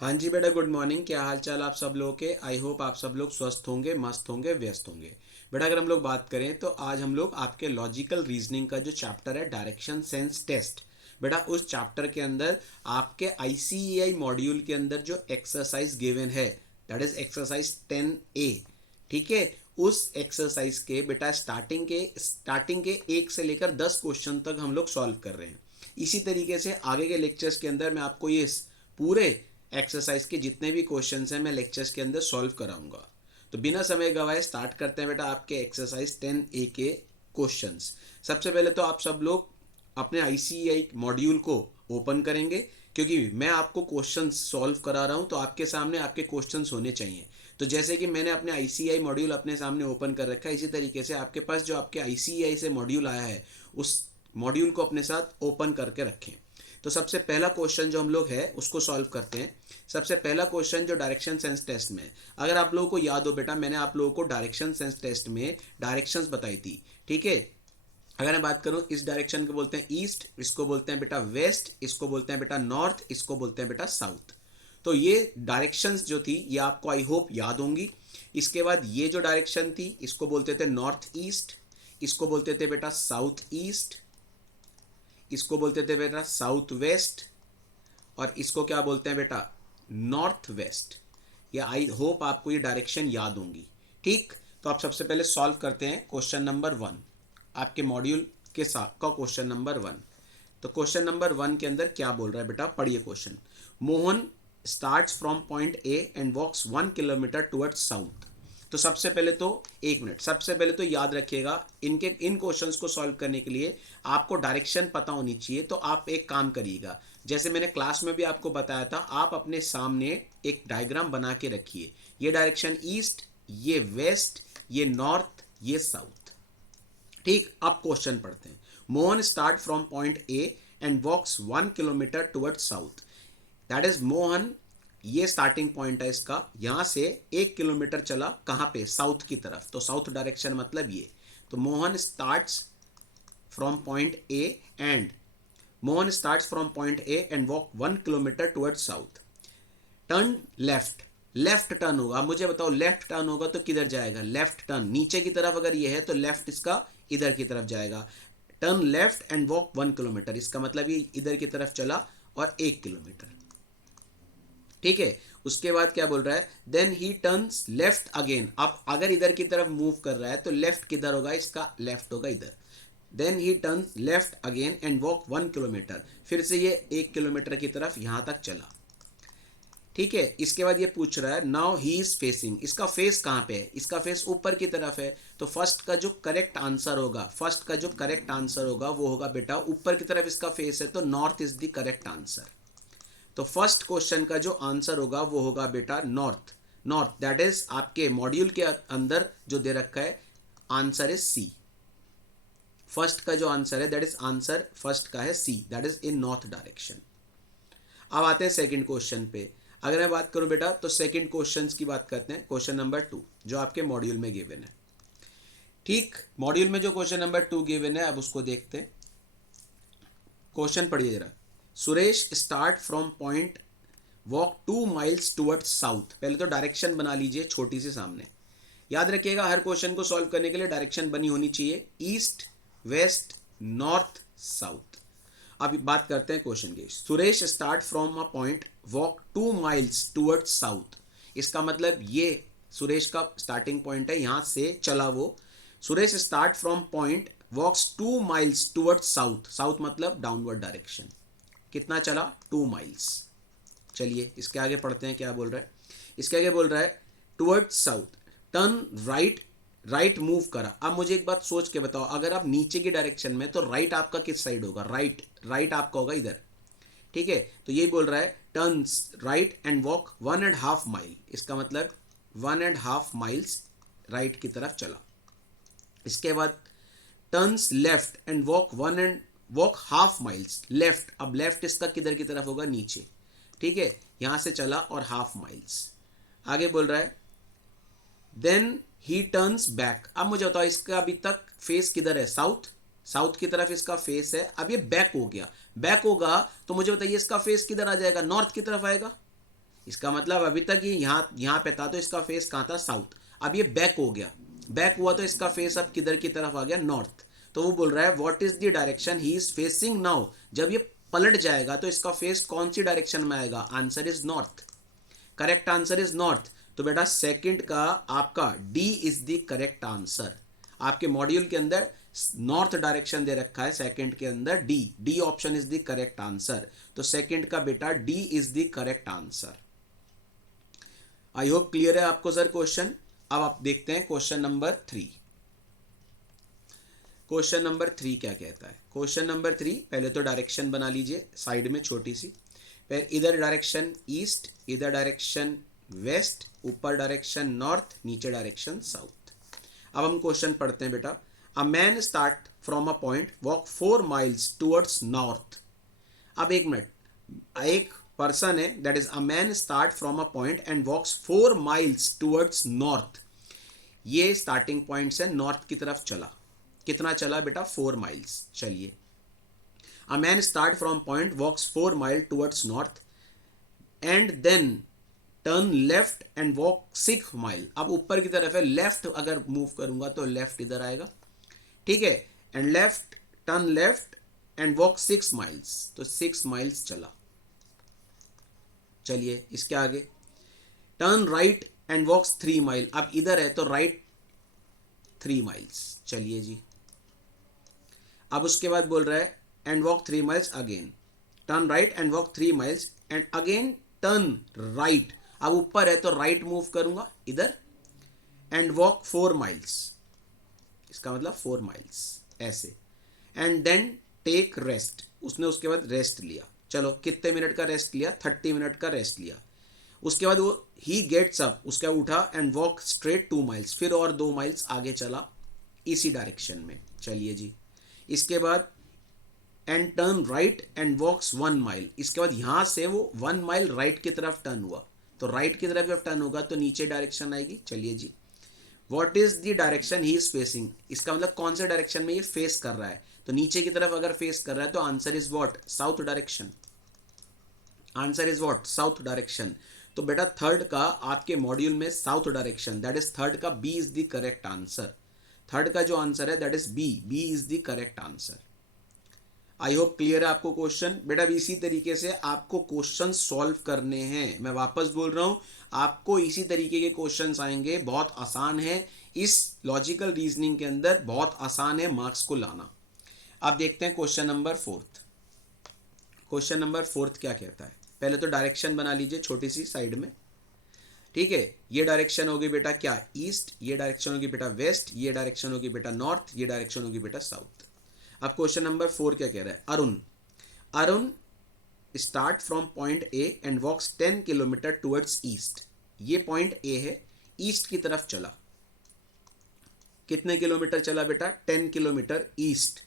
हाँ जी बेटा, good morning. क्या हाल चाल आप सब लोगों के। आई होप आप सब लोग स्वस्थ होंगे, मस्त होंगे, व्यस्त होंगे। बेटा अगर हम लोग बात करें तो आज हम लोग आपके लॉजिकल रीजनिंग का जो चैप्टर है डायरेक्शन सेंस टेस्ट, बेटा उस चैप्टर के अंदर आपके आईसीईआई मॉड्यूल के अंदर जो एक्सरसाइज गिवन है, दैट इज एक्सरसाइज 10A। ठीक है, उस एक्सरसाइज के बेटा स्टार्टिंग के 1 से लेकर 10 क्वेश्चन तक हम लोग सॉल्व कर रहे हैं। इसी तरीके से आगे के लेक्चर्स के अंदर मैं आपको ये पूरे एक्सरसाइज के जितने भी क्वेश्चंस हैं मैं लेक्चर्स के अंदर सॉल्व कराऊंगा। तो बिना समय गवाए स्टार्ट करते हैं बेटा आपके एक्सरसाइज 10A के क्वेश्चंस। सबसे पहले तो आप सब लोग अपने आईसीआई मॉड्यूल को ओपन करेंगे, क्योंकि मैं आपको क्वेश्चंस सॉल्व करा रहा हूं तो आपके सामने आपके क्वेश्चंस होने चाहिए। तो जैसे कि मैंने अपने आईसीआई मॉड्यूल अपने सामने ओपन कर रखा है, इसी तरीके से आपके पास जो आपके आईसीआई से मॉड्यूल आया है उस मॉड्यूल को अपने साथ ओपन करके रखें। तो सबसे पहला क्वेश्चन जो हम लोग है उसको सॉल्व करते हैं। सबसे पहला क्वेश्चन जो डायरेक्शन सेंस टेस्ट में है, अगर आप लोगों को याद हो बेटा, मैंने आप लोगों को डायरेक्शन सेंस टेस्ट में डायरेक्शंस बताई थी। ठीक है, अगर मैं बात करूं इस डायरेक्शन को बोलते हैं ईस्ट, इसको बोलते हैं बेटा वेस्ट, इसको बोलते हैं बेटा नॉर्थ, इसको बोलते हैं बेटा साउथ। तो ये डायरेक्शंस जो थी ये आपको आई होप याद होंगी। इसके बाद ये जो डायरेक्शन थी इसको बोलते थे नॉर्थ ईस्ट, इसको बोलते थे बेटा साउथ ईस्ट, इसको बोलते थे बेटा साउथ वेस्ट, और इसको क्या बोलते हैं बेटा नॉर्थ वेस्ट। या आई होप आपको ये डायरेक्शन याद होंगी। ठीक, तो आप सबसे पहले सॉल्व करते हैं क्वेश्चन नंबर 1, आपके मॉड्यूल के साथ का क्वेश्चन नंबर 1। तो क्वेश्चन नंबर 1 के अंदर क्या बोल रहा है बेटा, पढ़िए question. Mohan starts from point A and walks 1 kilometre towards south. तो सबसे पहले तो 1 मिनट, सबसे पहले तो याद रखिएगा इन क्वेश्चंस को सॉल्व करने के लिए आपको डायरेक्शन पता होनी चाहिए। तो आप एक काम करिएगा, जैसे मैंने क्लास में भी आपको बताया था, आप अपने सामने एक डायग्राम बना के रखिए। ये डायरेक्शन ईस्ट, ये वेस्ट, ये नॉर्थ, ये साउथ। ठीक, अब क्वेश्चन पढ़ते हैं। Mohan start from point A and walks 1 kilometre toward south. That is Mohan, ये स्टार्टिंग पॉइंट है इसका, यहां से 1 किलोमीटर चला कहां पे, साउथ की तरफ। तो साउथ डायरेक्शन मतलब ये। तो Mohan starts from point A and Mohan starts from point A and walk 1 kilometre toward south. Turn left, left turn होगा। अब मुझे बताओ लेफ्ट टर्न होगा तो किधर जाएगा, लेफ्ट टर्न नीचे की तरफ अगर ये है तो लेफ्ट इसका इधर की तरफ जाएगा। Turn left and walk 1 kilometre, इसका मतलब ये इधर की तरफ चला और 1 किलोमीटर। ठीक है, उसके बाद क्या बोल रहा है, then he turns left again. अब अगर इधर की तरफ मूव कर रहा है तो लेफ्ट किधर होगा, इसका लेफ्ट होगा इधर। Then he turns left again and walk 1 kilometre, फिर से ये 1 किलोमीटर की तरफ यहां तक चला। ठीक है, इसके बाद ये पूछ रहा है नाउ ही इज फेसिंग, इसका फेस कहां पे है, इसका फेस ऊपर की तरफ है। तो फर्स्ट का जो करेक्ट आंसर होगा, फर्स्ट का जो करेक्ट आंसर होगा वो होगा बेटा ऊपर की तरफ इसका फेस है, तो north is the correct answer. तो फर्स्ट क्वेश्चन का जो आंसर होगा वो होगा बेटा नॉर्थ। नॉर्थ दैट इज आपके मॉड्यूल के अंदर जो दे रखा है आंसर इज सी। फर्स्ट का जो आंसर है दैट इज आंसर फर्स्ट का है C, that is in north direction. अब आते हैं सेकंड क्वेश्चन पे। अगर मैं बात करूं बेटा तो सेकंड क्वेश्चन की बात करते हैं, क्वेश्चन नंबर 2 जो आपके मॉड्यूल में गिवन है। ठीक, मॉड्यूल में जो क्वेश्चन नंबर 2 गिवन है अब उसको देखते हैं। क्वेश्चन पढ़िए जरा। Suresh start from point walk 2 miles towards south. पहले तो डायरेक्शन बना लीजिए छोटी सी सामने। याद रखिएगा हर क्वेश्चन को सॉल्व करने के लिए डायरेक्शन बनी होनी चाहिए, ईस्ट वेस्ट नॉर्थ साउथ। अब बात करते हैं क्वेश्चन की। Suresh start from a point walk 2 miles towards south. इसका मतलब ये सुरेश का स्टार्टिंग पॉइंट है, यहां से चला वो। Suresh start from point walks 2 miles towards south, south मतलब डाउनवर्ड डायरेक्शन। कितना चला, 2 माइल्स। चलिए इसके आगे पढ़ते हैं क्या बोल रहा है। इसके आगे बोल रहा है towards south turn right, right move करा। अब मुझे एक बात सोच के बताओ, अगर आप नीचे की डायरेक्शन में तो राइट आपका किस साइड होगा, राइट, राइट आपका होगा इधर। ठीक है, तो यही बोल रहा है turn right and walk 1.5 mile, इसका मतलब 1.5 माइल्स राइट की तरफ चला। इसके बाद turns left and walk 1/2 miles left. अब लेफ्ट इसका किधर की तरफ होगा, नीचे। ठीक है, यहां से चला और 1/2 माइल्स आगे बोल रहा है देन ही टर्न्स बैक। अब मुझे बताओ इसका अभी तक फेस किधर है, साउथ, साउथ की तरफ इसका फेस है। अब ये बैक हो गया, बैक होगा तो मुझे बताइए इसका फेस किधर आ जाएगा, नॉर्थ की तरफ आएगा। इसका मतलब अभी तक ये यहाँ पे था तो इसका फेस कहाँ था, साउथ। अब ये बैक हो गया, बैक हुआ तो इसका फेस अब किधर की तरफ आ गया, नॉर्थ। तो वो बोल रहा है what is the direction he is facing now. जब ये पलट जाएगा तो इसका फेस कौन सी डायरेक्शन में आएगा, answer is north. Correct answer is north. तो बेटा सेकंड का आपका D is the correct answer. आपके मॉड्यूल के अंदर नॉर्थ डायरेक्शन दे रखा है, सेकंड के अंदर D, D option is the correct answer. तो सेकंड का बेटा D is the correct answer. I hope clear है आपको सर क्वेश्चन। अब आप देखते हैं क्वेश्चन नंबर 3। क्वेश्चन नंबर 3 क्या कहता है। क्वेश्चन नंबर 3, पहले तो डायरेक्शन बना लीजिए साइड में छोटी सी। फिर इधर डायरेक्शन ईस्ट, इधर डायरेक्शन वेस्ट, ऊपर डायरेक्शन नॉर्थ, नीचे डायरेक्शन साउथ। अब हम क्वेश्चन पढ़ते हैं बेटा। A man start from a point, walk 4 miles towards north. अब एक मिनट, एक पर्सन है, that is a man start from a point and walks 4 miles towards north. ये स्टार्टिंग पॉइंट से नॉर्थ की तरफ चला। कितना चला बेटा, 4 miles। चलिए, a man start from point, walks 4 miles towards north and then turn left and walk 6 miles। अब ऊपर की तरफ है, लेफ्ट अगर मूव करूंगा तो लेफ्ट इधर आएगा, ठीक है। And left, turn left and walk 6 miles, तो 6 miles चला। चलिए इसके आगे, turn right and walks 3 miles। अब इधर है तो राइट 3 miles। चलिए जी, अब उसके बाद बोल रहा है and walk 3 miles again, turn right and walk 3 miles and again turn right. अब ऊपर है तो राइट मूव करूंगा इधर एंड वॉक 4 miles, इसका मतलब 4 miles ऐसे। एंड देन टेक रेस्ट, उसने उसके बाद रेस्ट लिया। चलो कितने मिनट का रेस्ट लिया, 30 मिनट का रेस्ट लिया। उसके बाद वो ही गेट्स अप, उसका उठा एंड वॉक स्ट्रेट 2 miles, फिर और 2 miles आगे चला इसी डायरेक्शन में। चलिए जी, इसके बाद and turn right and walks 1 mile। इसके बाद यहां से वो 1 mile राइट की तरफ टर्न हुआ, तो राइट की तरफ जब टर्न होगा तो नीचे डायरेक्शन आएगी। चलिए जी, what is the direction he is facing, इसका मतलब कौन से डायरेक्शन में ये फेस कर रहा है। तो नीचे की तरफ अगर फेस कर रहा है तो answer is what, south direction. Answer is what, south direction. तो बेटा थर्ड का आपके मॉड्यूल में south direction, that is third का B is the correct answer. Third का जो आंसर है that is B, B is the correct answer. I hope clear है आपको क्वेश्चन। बेटा भी इसी तरीके से आपको क्वेश्चन सॉल्व करने हैं। मैं वापस बोल रहा हूं, आपको इसी तरीके के क्वेश्चंस आएंगे, बहुत आसान है। इस लॉजिकल रीजनिंग के अंदर बहुत आसान है मार्क्स को लाना। अब देखते हैं क्वेश्चन नंबर 4। क्वेश्चन नंबर 4 क्या कहता है। पहले तो डायरेक्शन बना लीजिए छोटी सी साइड में, ठीक है। ये डायरेक्शन होगी बेटा क्या, ईस्ट, ये डायरेक्शन होगी बेटा वेस्ट, ये डायरेक्शन होगी बेटा नॉर्थ, ये डायरेक्शन होगी बेटा साउथ। अब क्वेश्चन नंबर 4 क्या कह रहा है। Arun start from point A and walks 10 kilometre towards east. ये पॉइंट ए है, ईस्ट की तरफ चला। कितने किलोमीटर चला बेटा, 10 किलोमीटर ईस्ट।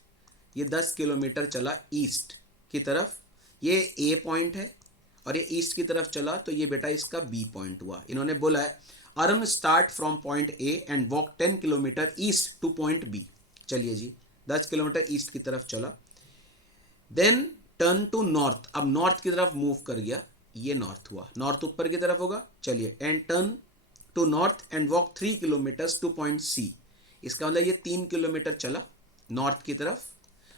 ये 10 किलोमीटर चला ईस्ट की तरफ। ये ए पॉइंट है और ये ईस्ट की तरफ चला, तो ये बेटा इसका बी पॉइंट हुआ। इन्होंने बोला है Arun start from point A and walk 10 kilometre east to point B. चलिए जी, 10 किलोमीटर ईस्ट की तरफ चला। देन टर्न टू नॉर्थ, अब नॉर्थ की तरफ मूव कर गया, ये नॉर्थ हुआ, नॉर्थ ऊपर की तरफ होगा। चलिए, and turn to north and walk 3 kilometre to point C. इसका मतलब ये 3 किलोमीटर चला नॉर्थ की तरफ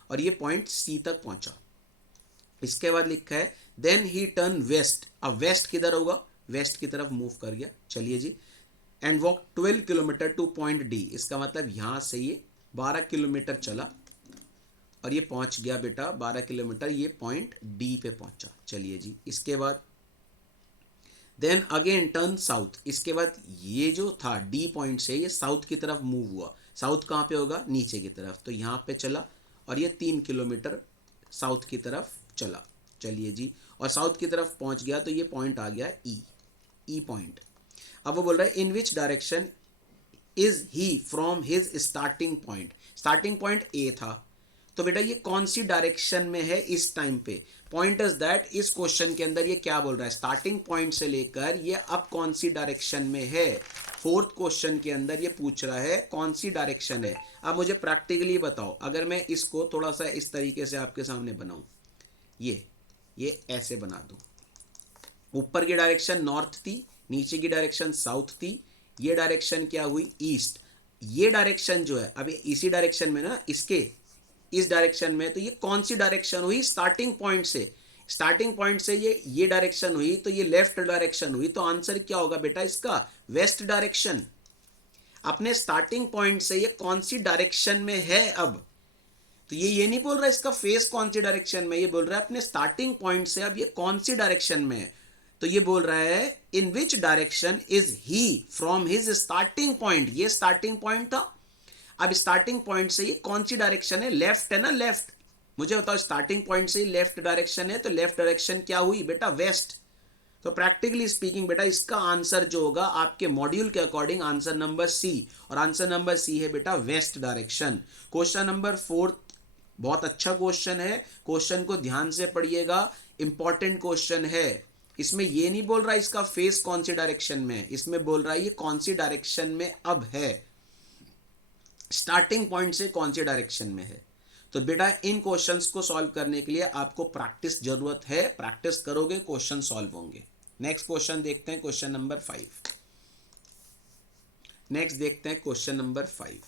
और ये पॉइंट सी तक पहुंचा। इसके बाद लिखा है देन ही टर्न वेस्ट। अब वेस्ट किधर होगा, वेस्ट की तरफ मूव कर गया। चलिए जी, and walk 12 kilometre to point D. इसका मतलब यहां से ये 12 किलोमीटर चला और ये पहुंच गया बेटा 12 किलोमीटर, ये पॉइंट डी पे पहुंचा। चलिए जी, इसके बाद देन अगेन टर्न साउथ। इसके बाद ये जो था डी पॉइंट से ये साउथ की तरफ मूव हुआ। साउथ कहाँ पे होगा, नीचे की तरफ, तो यहाँ पे चला और ये 3 किलोमीटर साउथ की तरफ चला। चलिए जी, और साउथ की तरफ पहुंच गया तो ये पॉइंट आ गया ई पॉइंट। अब वो बोल रहा है in which direction is he from his starting point. Starting point A था, तो बेटा ये कौन सी डायरेक्शन में है इस टाइम पे। पॉइंट इज दैट इस क्वेश्चन के अंदर ये क्या बोल रहा है, स्टार्टिंग पॉइंट से लेकर ये अब कौन सी डायरेक्शन में है। फोर्थ क्वेश्चन के अंदर ये पूछ रहा है कौन सी डायरेक्शन है। अब मुझे प्रैक्टिकली बताओ, अगर मैं इसको थोड़ा सा इस तरीके से आपके सामने बनाऊं, ये ऐसे बना दूं, ऊपर की डायरेक्शन नॉर्थ थी, नीचे की डायरेक्शन साउथ थी, ये डायरेक्शन क्या हुई ईस्ट। ये डायरेक्शन जो है अभी इसी डायरेक्शन में ना, इसके इस डायरेक्शन में, तो ये कौन सी डायरेक्शन हुई स्टार्टिंग पॉइंट से, स्टार्टिंग पॉइंट से ये डायरेक्शन हुई, तो ये लेफ्ट डायरेक्शन हुई, तो आंसर क्या होगा बेटा इसका वेस्ट डायरेक्शन। अपने स्टार्टिंग पॉइंट से ये कौन सी डायरेक्शन में है अब, तो ये नहीं बोल रहा इसका फेस कौन सी डायरेक्शन में, ये बोल रहा है अपने स्टार्टिंग पॉइंट से अब ये कौन सी डायरेक्शन में है। तो ये बोल रहा है in which direction is he from his starting point, ये स्टार्टिंग पॉइंट था। अब स्टार्टिंग पॉइंट से ये कौन सी डायरेक्शन है, लेफ्ट है ना, लेफ्ट। मुझे बताओ स्टार्टिंग पॉइंट से लेफ्ट डायरेक्शन है, तो लेफ्ट डायरेक्शन क्या हुई बेटा वेस्ट। तो प्रैक्टिकली स्पीकिंग बेटा इसका आंसर जो होगा आपके मॉड्यूल के अकॉर्डिंग आंसर नंबर सी, और आंसर नंबर सी है बेटा वेस्ट डायरेक्शन। क्वेश्चन नंबर 4 बहुत अच्छा क्वेश्चन है, क्वेश्चन को ध्यान से पढ़िएगा, इंपॉर्टेंट क्वेश्चन है। इसमें ये नहीं बोल रहा इसका फेस कौन सी डायरेक्शन में है, इसमें बोल रहा है ये कौन सी डायरेक्शन में अब है, स्टार्टिंग पॉइंट से कौन सी डायरेक्शन में है। तो बेटा इन क्वेश्चंस को सॉल्व करने के लिए आपको प्रैक्टिस जरूरत है, प्रैक्टिस करोगे क्वेश्चन सॉल्व होंगे। नेक्स्ट क्वेश्चन देखते हैं, क्वेश्चन नंबर 5। नेक्स्ट देखते हैं क्वेश्चन नंबर 5।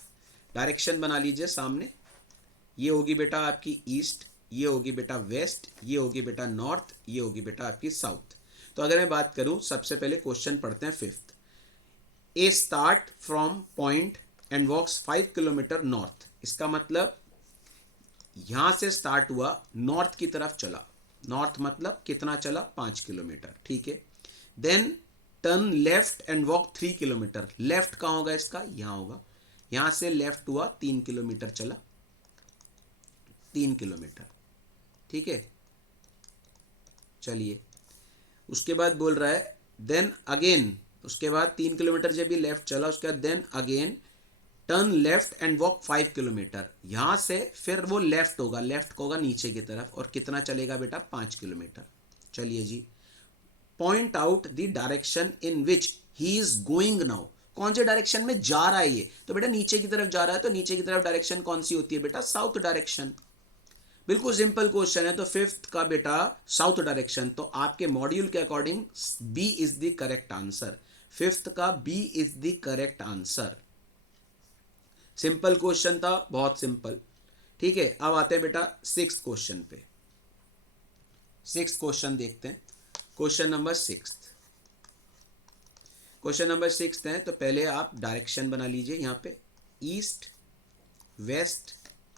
डायरेक्शन बना लीजिए सामने, ये होगी बेटा आपकी ईस्ट, ये होगी बेटा वेस्ट, ये होगी बेटा नॉर्थ, ये होगी बेटा आपकी साउथ। तो अगर मैं बात करूं, सबसे पहले क्वेश्चन पढ़ते हैं 5th। A start from point and walks 5 kilometre north. इसका मतलब यहां से स्टार्ट हुआ, नॉर्थ की तरफ चला, नॉर्थ मतलब कितना चला 5 किलोमीटर, ठीक है। Then turn left and walk 3 kilometre, left कहां होगा इसका, यहां होगा, यहां से लेफ्ट हुआ 3 किलोमीटर चला, 3 किलोमीटर, ठीक है। चलिए उसके बाद बोल रहा है देन अगेन, उसके बाद 3 किलोमीटर जब भी लेफ्ट चला, उसके बाद then again turn left and walk 5 kilometre. यहां से फिर वो लेफ्ट होगा, लेफ्ट होगा नीचे की तरफ, और कितना चलेगा बेटा 5 किलोमीटर। चलिए जी, point out the direction in which he is going now, कौन से डायरेक्शन में जा रहा है ये, तो बेटा नीचे की तरफ जा रहा है, तो नीचे की तरफ डायरेक्शन कौन सी होती है बेटा, साउथ डायरेक्शन। बिल्कुल सिंपल क्वेश्चन है, तो 5th का बेटा साउथ डायरेक्शन, तो आपके मॉड्यूल के according B is the correct answer, 5th का B is the correct answer. Simple question था, बहुत सिंपल, ठीक है। अब आते हैं बेटा 6th क्वेश्चन पे। 6th क्वेश्चन देखते हैं, क्वेश्चन नंबर 6। क्वेश्चन नंबर 6 है, तो पहले आप डायरेक्शन बना लीजिए यहां पे, ईस्ट वेस्ट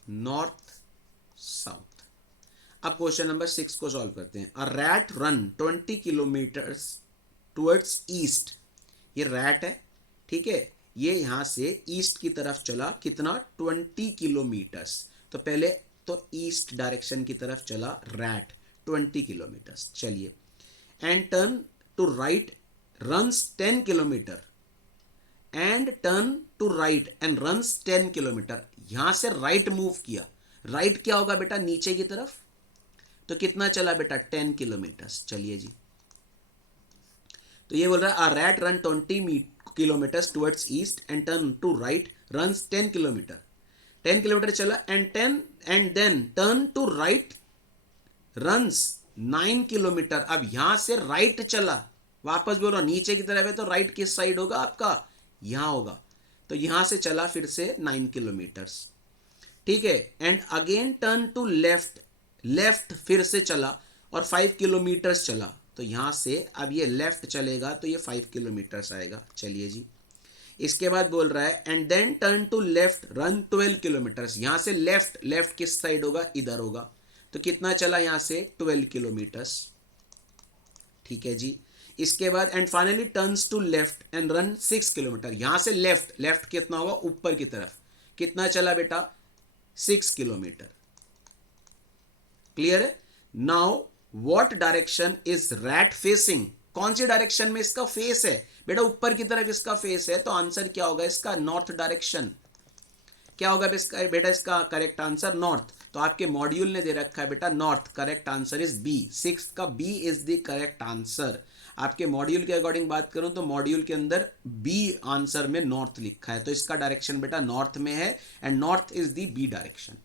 नॉर्थ साउथ। अब क्वेश्चन नंबर 6 को सॉल्व करते हैं। अ rat run 20 kilometres towards east, ये रैट है, ठीक है, ये यहां से ईस्ट की तरफ चला, कितना 20 किलोमीटर्स। तो पहले तो ईस्ट डायरेक्शन की तरफ चला रैट 20 किलोमीटर्स। चलिए, and turn to right runs 10 kilometre, and turn to right and runs 10 kilometre. यहां से राइट मूव किया, राइट क्या होगा बेटा नीचे की तरफ, तो कितना चला बेटा 10 किलोमीटर्स। चलिए जी, तो ये बोल रहा है a rat run 20 kilometres towards east and turn to right runs 10 kilometre, 10 kilometre चला, and then turn to right runs 9 kilometre. अब यहां से राइट चला, वापस बोलो नीचे की तरफ है, तो राइट किस साइड होगा आपका, यहां होगा, तो यहां से चला फिर से 9 किलोमीटर्स, ठीक है। And again turn to left, left फिर से चला और 5 किलोमीटर्स चला, तो यहां से अब ये लेफ्ट चलेगा, तो ये 5 किलोमीटर्स आएगा। चलिए जी, इसके बाद बोल रहा है and then turn to left run 12 kilometres. यहां से लेफ्ट, लेफ्ट किस साइड होगा, इधर होगा, तो कितना चला यहां से 12 किलोमीटर्स, ठीक है जी। इसके बाद and finally turns to left and run 6 kilometre. यहां से लेफ्ट, लेफ्ट कितना होगा ऊपर की तरफ, कितना चला बेटा 6 किलोमीटर। क्लियर है। Now what direction is rat facing, कौन सी डायरेक्शन में इसका फेस है बेटा, ऊपर की तरफ इसका फेस है, तो आंसर क्या होगा इसका नॉर्थ डायरेक्शन। क्या होगा बेटा इसका करेक्ट आंसर नॉर्थ। तो आपके मॉड्यूल ने दे रखा है बेटा north, correct answer is B, 6th का B is the correct answer. आपके मॉड्यूल के अकॉर्डिंग बात करूं तो मॉड्यूल के अंदर बी आंसर में नॉर्थ लिखा है, तो इसका डायरेक्शन बेटा नॉर्थ में है, and north is the B direction.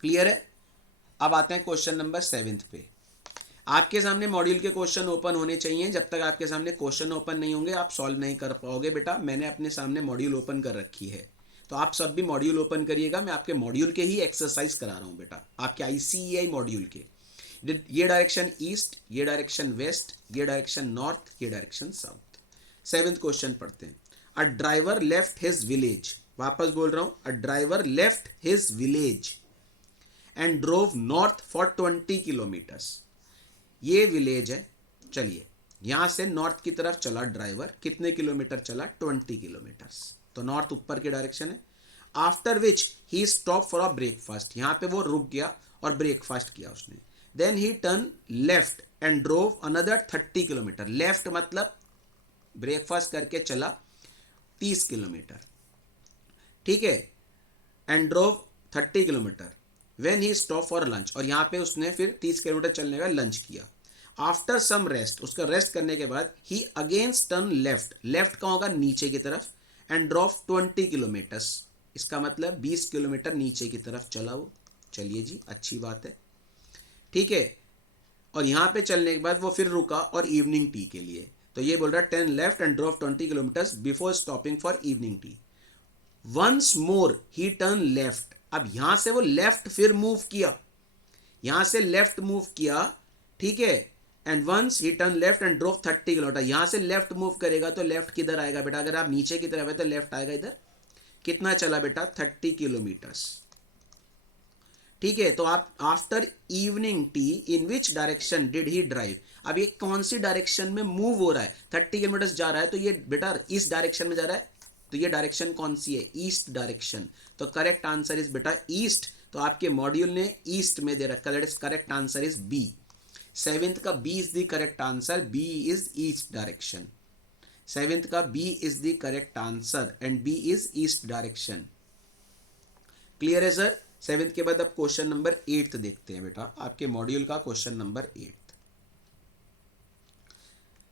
Clear है। अब आते हैं क्वेश्चन नंबर 7 पे। आपके सामने मॉड्यूल के क्वेश्चन ओपन होने चाहिए। जब तक आपके सामने क्वेश्चन ओपन नहीं होंगे आप सॉल्व नहीं कर पाओगे बेटा। मैंने अपने सामने मॉड्यूल ओपन कर रखी है, तो आप सब भी मॉड्यूल ओपन करिएगा। मैं आपके मॉड्यूल के ही एक्सरसाइज करा रहा हूँ बेटा, आपके ICEI मॉड्यूल के। ये डायरेक्शन ईस्ट, ये डायरेक्शन वेस्ट, ये डायरेक्शन नॉर्थ, ये डायरेक्शन साउथ। 7th क्वेश्चन पढ़ते हैं। A driver left his village, वापस बोल रहा हूं, a driver left his village and drove north for 20 kilometres. ये विलेज है, चलिए यहां से नॉर्थ की तरफ चला ड्राइवर, कितने किलोमीटर चला? 20 किलोमीटर्स। तो नॉर्थ ऊपर की डायरेक्शन है। After which he stop for a breakfast, यहां पे वो रुक गया और ब्रेकफास्ट किया उसने। Then he turn left and drove another 30 kilometre. Left मतलब ब्रेकफास्ट करके चला 30 किलोमीटर, ठीक है, and drove 30 kilometre. When he stop for lunch, और यहां पे उसने फिर 30 किलोमीटर चलने का लंच किया। आफ्टर सम रेस्ट, उसका रेस्ट करने के बाद ही अगेंस्ट टर्न लेफ्ट, लेफ्ट का होगा नीचे की तरफ, एंड ड्रॉप 20 किलोमीटर्स, इसका मतलब 20 किलोमीटर नीचे की तरफ चला वो। चलिए जी, अच्छी बात है, ठीक है। और यहां पे चलने के बाद वो फिर रुका और इवनिंग टी के लिए। तो ये बोल रहा है 10 left and drop 20 kilometres before stopping for evening tea. Once more he turn left, अब यहां से वो लेफ्ट फिर मूव किया, यहां से लेफ्ट मूव किया, ठीक है। And once he turn left and drove 30 kilometre, यहां से लेफ्ट मूव करेगा तो लेफ्ट किधर आएगा बेटा? अगर आप नीचे की तरफ है तो लेफ्ट आएगा इधर। कितना चला बेटा? 30 किलोमीटर्स, ठीक है। तो आप after evening tea in which direction did he drive, अब ये कौन सी डायरेक्शन में मूव हो रहा है? 30 किलोमीटर जा रहा है तो ये बेटा इस डायरेक्शन में जा रहा है, तो ये डायरेक्शन कौन सी है? East direction. तो करेक्ट आंसर इज बेटा ईस्ट। तो आपके मॉड्यूल ने ईस्ट में दे रखा, that is correct answer is B. 7th का B is the correct answer, B is east direction. 7th का B is the correct answer and B is east direction. Clear है sir? 7th के बाद अब question number 8 देखते हैं बेटा, आपके मॉड्यूल का क्वेश्चन नंबर 8।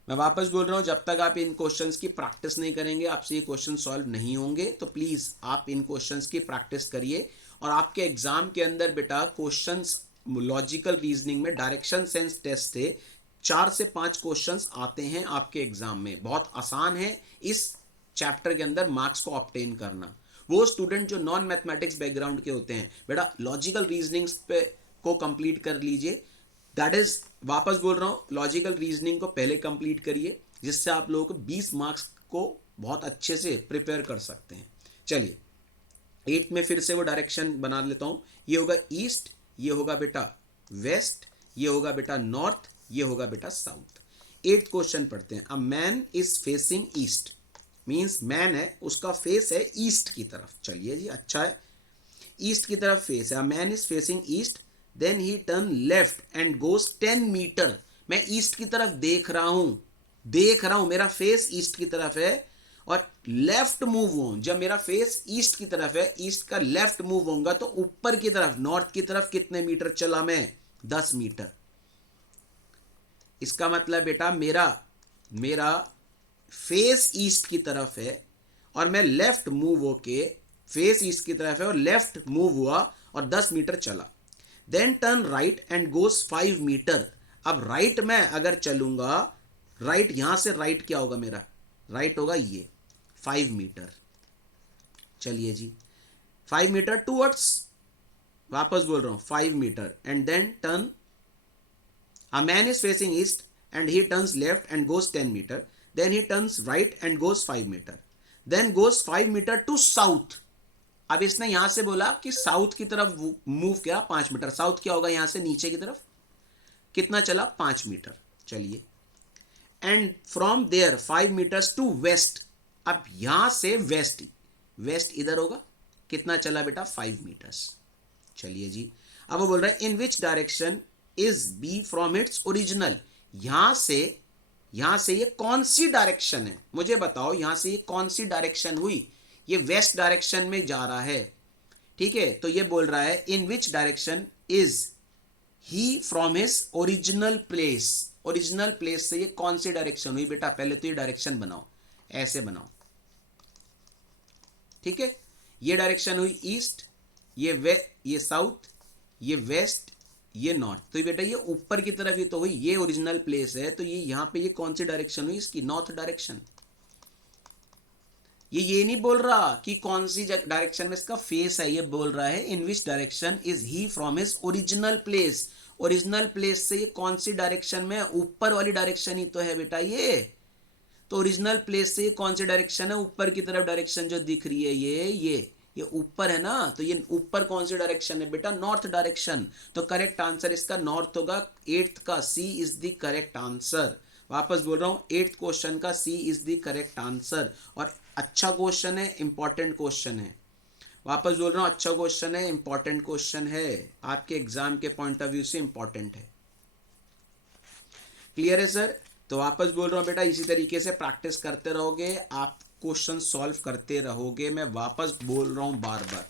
मैं वापस बोल रहा हूं, जब तक आप इन क्वेश्चंस की प्रैक्टिस नहीं करेंगे आपसे ये क्वेश्चन सॉल्व नहीं होंगे। तो प्लीज आप इन क्वेश्चंस की प्रैक्टिस करिए। और आपके एग्जाम के अंदर बेटा क्वेश्चंस लॉजिकल रीजनिंग में डायरेक्शन सेंस टेस्ट से 4 से 5 क्वेश्चंस आते हैं आपके एग्जाम में। बहुत आसान है इस चैप्टर के अंदर मार्क्स को ऑब्टेन करना। वो स्टूडेंट जो नॉन मैथमेटिक्स बैकग्राउंड के होते हैं बेटा, लॉजिकल रीजनिंग पे को कंप्लीट कर लीजिए। दैट इज, वापस बोल रहा हूं, लॉजिकल रीजनिंग को पहले कंप्लीट करिए, जिससे आप लोगों को 20 मार्क्स को बहुत अच्छे से प्रिपेयर कर सकते हैं। चलिए 8 में फिर से वो डायरेक्शन बना लेता हूं। ये होगा ईस्ट, ये होगा बेटा वेस्ट, ये होगा बेटा नॉर्थ, ये होगा बेटा साउथ। 8th क्वेश्चन पढ़ते हैं। अ man is facing east, means man है, उसका फेस है ईस्ट की तरफ। चलिए जी, अच्छा है, ईस्ट की तरफ फेस है। A man is facing east, then he turn left and goes 10 metre. मैं ईस्ट की तरफ देख रहा हूं, मेरा फेस ईस्ट की तरफ है और लेफ्ट मूव हूं। जब मेरा फेस ईस्ट की तरफ है, ईस्ट का लेफ्ट मूव होगा तो ऊपर की तरफ नॉर्थ की तरफ कितने मीटर चला मैं? 10 मीटर। इसका मतलब बेटा मेरा फेस ईस्ट की तरफ है और मैं लेफ्ट मूव होके, फेस ईस्ट की तरफ है और लेफ्ट मूव हुआ और 10 मीटर चला। Then turn right and goes 5 metre. अब राइट में अगर चलूंगा, राइट यहां से राइट क्या होगा मेरा? राइट होगा ये 5 मीटर। चलिए जी, 5 मीटर टूवर्ड्स, वापस बोल रहा हूं 5 metre. And then turn, a man is facing east and he turns left and goes 10 metre. Then he turns right and goes 5 metre, then goes 5 metre to south. अब इसने यहां से बोला कि साउथ की तरफ मूव किया 5 मीटर। साउथ क्या होगा? यहां से नीचे की तरफ कितना चला? 5 मीटर। चलिए, and from there 5 metres to west. अब यहां से वेस्ट, वेस्ट इधर होगा, कितना चला बेटा? 5 मीटर्स। चलिए जी, अब वो बोल रहा है in which direction is B from its original. यहां से ये कौन सी डायरेक्शन है? मुझे बताओ, यहां से ये कौन सी डायरेक्शन हुई? ये वेस्ट डायरेक्शन में जा रहा है, ठीक है। तो ये बोल रहा है in which direction is he from his original place. Original place से ये कौन सी डायरेक्शन हुई बेटा? पहले तो ये डायरेक्शन बनाओ, ऐसे बनाओ, ठीक है। ये डायरेक्शन हुई ईस्ट, ये साउथ, ये वेस्ट, ये नॉर्थ, तो बेटा ये ऊपर की तरफ ही तो हुई, ये ओरिजिनल प्लेस है, तो ये यहाँ पे ये कौन सी डायरेक्शन हुई इसकी, नॉर्थ डायरेक्शन। ये नहीं बोल रहा कि कौन सी डायरेक्शन में इसका फेस है, ये बोल रहा है in which direction is he from his original place. Original place से ये कौन सी डायरेक्शन में, ऊपर वाली डायरेक्शन ही तो है बेटा ये। तो ओरिजिनल प्लेस से ये कौन सी डायरेक्शन है, ऊपर की तरफ डायरेक्शन जो दिख रही है ये ऊपर है ना, तो ये ऊपर कौन सी डायरेक्शन है बेटा, नॉर्थ डायरेक्शन। तो करेक्ट आंसर इसका नॉर्थ होगा। 8th का सी इज द करेक्ट आंसर। वापस बोल रहा हूं, 8th क्वेश्चन का सी इज द करेक्ट आंसर। और अच्छा क्वेश्चन है, इंपॉर्टेंट क्वेश्चन है। वापस बोल रहा हूं, अच्छा क्वेश्चन है, इंपॉर्टेंट क्वेश्चन है, आपके एग्जाम के पॉइंट ऑफ व्यू से इंपॉर्टेंट है। क्लियर है सर? तो वापस बोल रहा हूं बेटा, इसी तरीके से प्रैक्टिस करते रहोगे, आप क्वेश्चन सॉल्व करते रहोगे। मैं वापस बोल रहा हूं बार बार।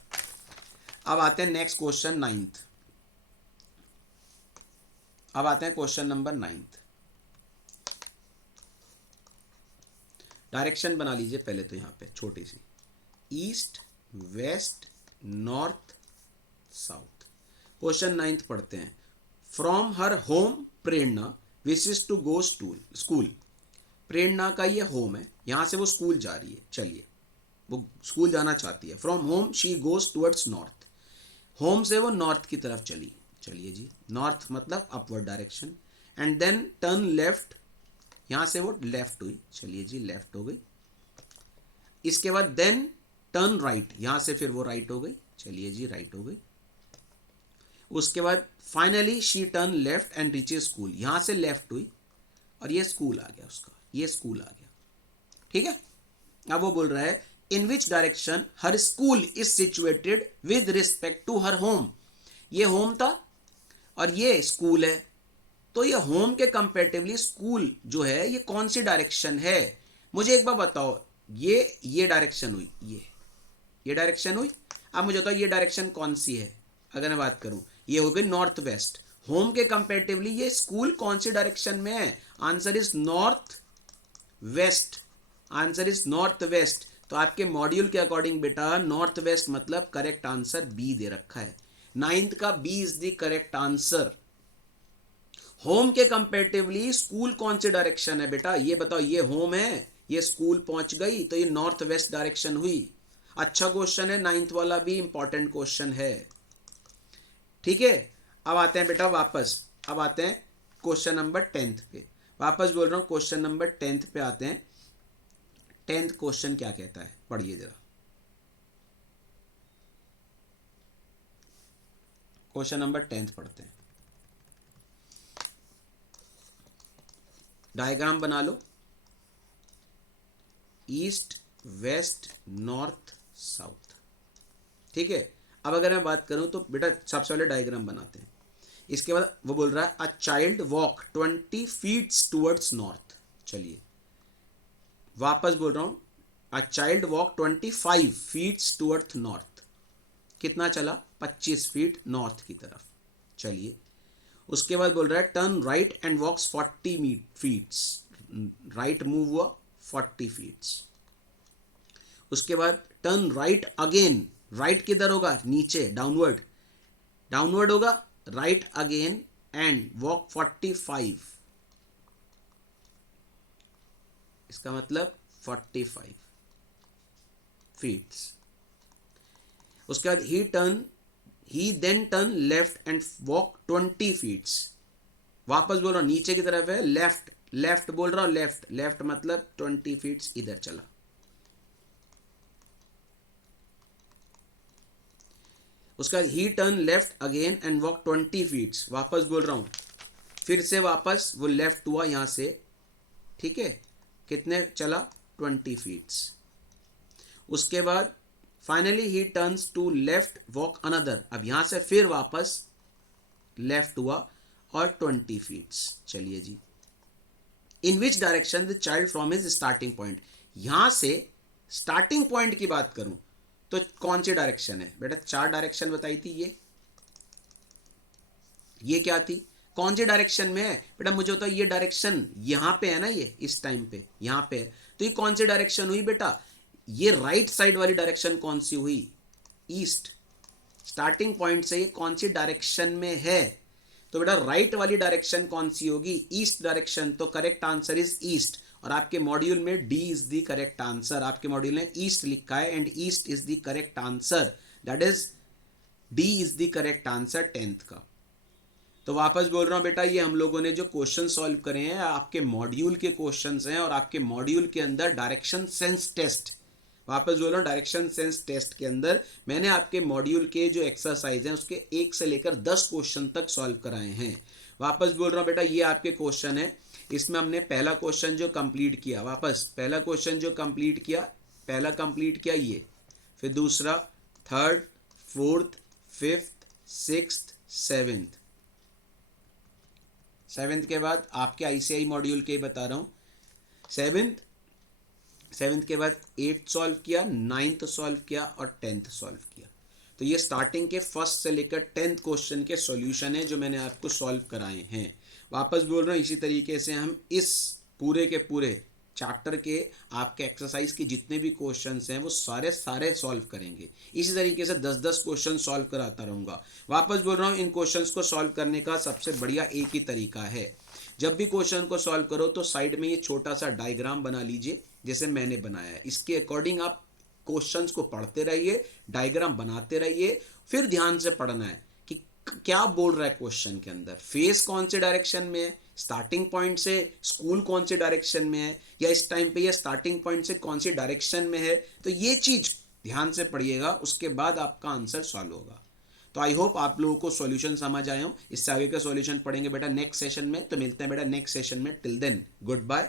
अब आते हैं नेक्स्ट क्वेश्चन 9th। अब आते हैं क्वेश्चन नंबर 9th। डायरेक्शन बना लीजिए पहले तो यहां पे छोटी सी, east west north south. Question 9th पढ़ते हैं। From her home Prerna wishes to go school. Prerna का ये होम है, यहां से वो स्कूल जा रही है, चलिए वो स्कूल जाना चाहती है। From home she goes towards north. Home से वो नॉर्थ की तरफ चली, चलिए जी, नॉर्थ मतलब upward direction. And then turn left, यहां से वो लेफ्ट हुई, चलिए जी लेफ्ट हो गई। इसके बाद देन टर्न राइट, यहां से फिर वो राइट हो गई, चलिए जी राइट हो गई। उसके बाद finally she turn left and reaches school, यहां से लेफ्ट हुई और ये स्कूल आ गया उसका, ये स्कूल आ गया। ठीक है, अब वो बोल रहा है in which direction her school is situated with respect to her home. ये होम था और ये स्कूल है, तो ये होम के कंपेरेटिवली स्कूल जो है ये कौन सी डायरेक्शन है। मुझे एक बार बताओ, ये डायरेक्शन हुई, ये डायरेक्शन हुई। अब मुझे बताओ ये डायरेक्शन कौन सी है। अगर मैं बात करूं, ये हो गई नॉर्थ वेस्ट। होम के कंपेरेटिवली ये स्कूल कौन सी डायरेक्शन में है, answer is north west. Answer is north west. तो आपके मॉड्यूल के अकॉर्डिंग बेटा नॉर्थ वेस्ट मतलब करेक्ट आंसर बी दे रखा है। 9th का B is the correct answer. Home के कंपेरेटिवली स्कूल कौन सी डायरेक्शन है बेटा, ये बताओ। ये होम है, ये स्कूल पहुंच गई, तो ये नॉर्थ वेस्ट डायरेक्शन हुई। अच्छा क्वेश्चन है, 9th वाला भी इंपॉर्टेंट क्वेश्चन है। ठीक है, अब आते हैं बेटा वापस, अब आते हैं क्वेश्चन नंबर 10th पे। वापस बोल रहा हूं, क्वेश्चन नंबर 10th पे आते हैं। 10th क्वेश्चन क्या कहता है, पढ़िए जरा। क्वेश्चन नंबर 10th पढ़ते हैं। डायग्राम बना लो, ईस्ट वेस्ट नॉर्थ साउथ। ठीक है, अब अगर मैं बात करूं तो बेटा सबसे पहले डायग्राम बनाते हैं। इसके बाद वो बोल रहा है a child walk 20 feets towards north. चलिए वापस बोल रहा हूं, a child walk 25 feets towards north. कितना चला, 25 फीट नॉर्थ की तरफ। चलिए उसके बाद बोल रहा है turn right and walks 40 feets. Right move हुआ 40 फीट्स। उसके बाद टर्न राइट अगेन, राइट किधर होगा, नीचे, डाउनवर्ड, डाउनवर्ड होगा, राइट अगेन एंड वॉक 45। इसका मतलब 45 फीट्स। उसके बाद he then turn left and walk 20 feets. वापस बोल रहा हूं, नीचे की तरफ है, लेफ्ट, लेफ्ट बोल रहा हूं, लेफ्ट, लेफ्ट मतलब 20 फीट्स इधर चला। उसका ही turn left again and walk 20 feets. वापस बोल रहा हूं, फिर से वापस वो लेफ्ट हुआ यहां से। ठीक है, कितने चला, 20 फीट्स। उसके बाद finally he turns to left walk another. अब यहां से फिर वापस लेफ्ट हुआ और 20 फीट्स। चलिए जी, in which direction the child from his starting point. यहां से स्टार्टिंग पॉइंट की बात करूं तो कौन सी डायरेक्शन है बेटा, 4 डायरेक्शन बताई थी। ये क्या थी, कौन सी डायरेक्शन में है बेटा, मुझे बताओ। ये डायरेक्शन यहां पे है ना, ये इस टाइम पे यहां पे है, तो ये कौन सी डायरेक्शन हुई बेटा, ये राइट साइड वाली डायरेक्शन कौन सी हुई, ईस्ट। स्टार्टिंग पॉइंट से ये कौन सी डायरेक्शन में है, तो बेटा राइट वाली डायरेक्शन कौन सी होगी, ईस्ट डायरेक्शन, तो करेक्ट आंसर इज ईस्ट। और आपके मॉड्यूल में D is the correct answer, आपके मॉड्यूल में ईस्ट लिखा है and east is the correct answer, that is D is the correct answer 10th का। तो वापस बोल रहा हूं बेटा, ये हम लोगों ने जो क्वेश्चन सॉल्व करे हैं आपके मॉड्यूल के क्वेश्चंस हैं और आपके मॉड्यूल के अंदर डायरेक्शन सेंस टेस्ट, वापस बोल रहा हूं डायरेक्शन सेंस टेस्ट के अंदर मैंने आपके मॉड्यूल के जो एक्सरसाइज हैं उसके 1 से लेकर 10 क्वेश्चन तक सॉल्व कराए हैं। वापस बोल रहा हूं बेटा, ये आपके क्वेश्चन है, इसमें हमने पहला क्वेश्चन जो कंप्लीट किया, वापस पहला क्वेश्चन जो कंप्लीट किया, पहला कंप्लीट किया ये, फिर दूसरा, third, fourth, fifth, sixth, seventh, seventh के बाद आपके आईसीआई मॉड्यूल के बता रहा हूँ, सेवेंथ के बाद 8th सॉल्व किया, 9th सॉल्व किया और 10th सॉल्व किया। तो ये स्टार्टिंग के फर्स्ट से लेकर 10th क्वेश्चन के सॉल्यूशन है जो मैंने आपको सॉल्व कराए हैं। वापस बोल रहा हूँ, इसी तरीके से हम इस पूरे के पूरे चैप्टर के आपके एक्सरसाइज के जितने भी क्वेश्चंस हैं वो सारे सॉल्व करेंगे। इसी तरीके से 10-10 क्वेश्चन सॉल्व कराता रहूँगा। वापस बोल रहा हूँ, इन क्वेश्चंस को सॉल्व करने का सबसे बढ़िया एक ही तरीका है, जब भी क्वेश्चन को सॉल्व करो तो साइड में ये छोटा सा डायग्राम बना लीजिए जैसे मैंने बनाया है, इसके अकॉर्डिंग आप क्वेश्चंस को पढ़ते रहिए, डायग्राम बनाते रहिए, फिर ध्यान से पढ़ना है कि क्या बोल रहा है क्वेश्चन के अंदर, फेस कौन से डायरेक्शन में है, स्टार्टिंग पॉइंट से स्कूल कौन से डायरेक्शन में है, या इस टाइम पे ये स्टार्टिंग पॉइंट से कौन सी डायरेक्शन में है। तो ये चीज ध्यान से पढ़िएगा, उसके बाद आपका आंसर सॉल्व होगा। तो आई होप आप लोगों को सॉल्यूशन समझ आए हो। इससे आगे का सॉल्यूशन पढ़ेंगे बेटा नेक्स्ट सेशन में, तो मिलते हैं बेटा नेक्स्ट सेशन में। Till then good bye.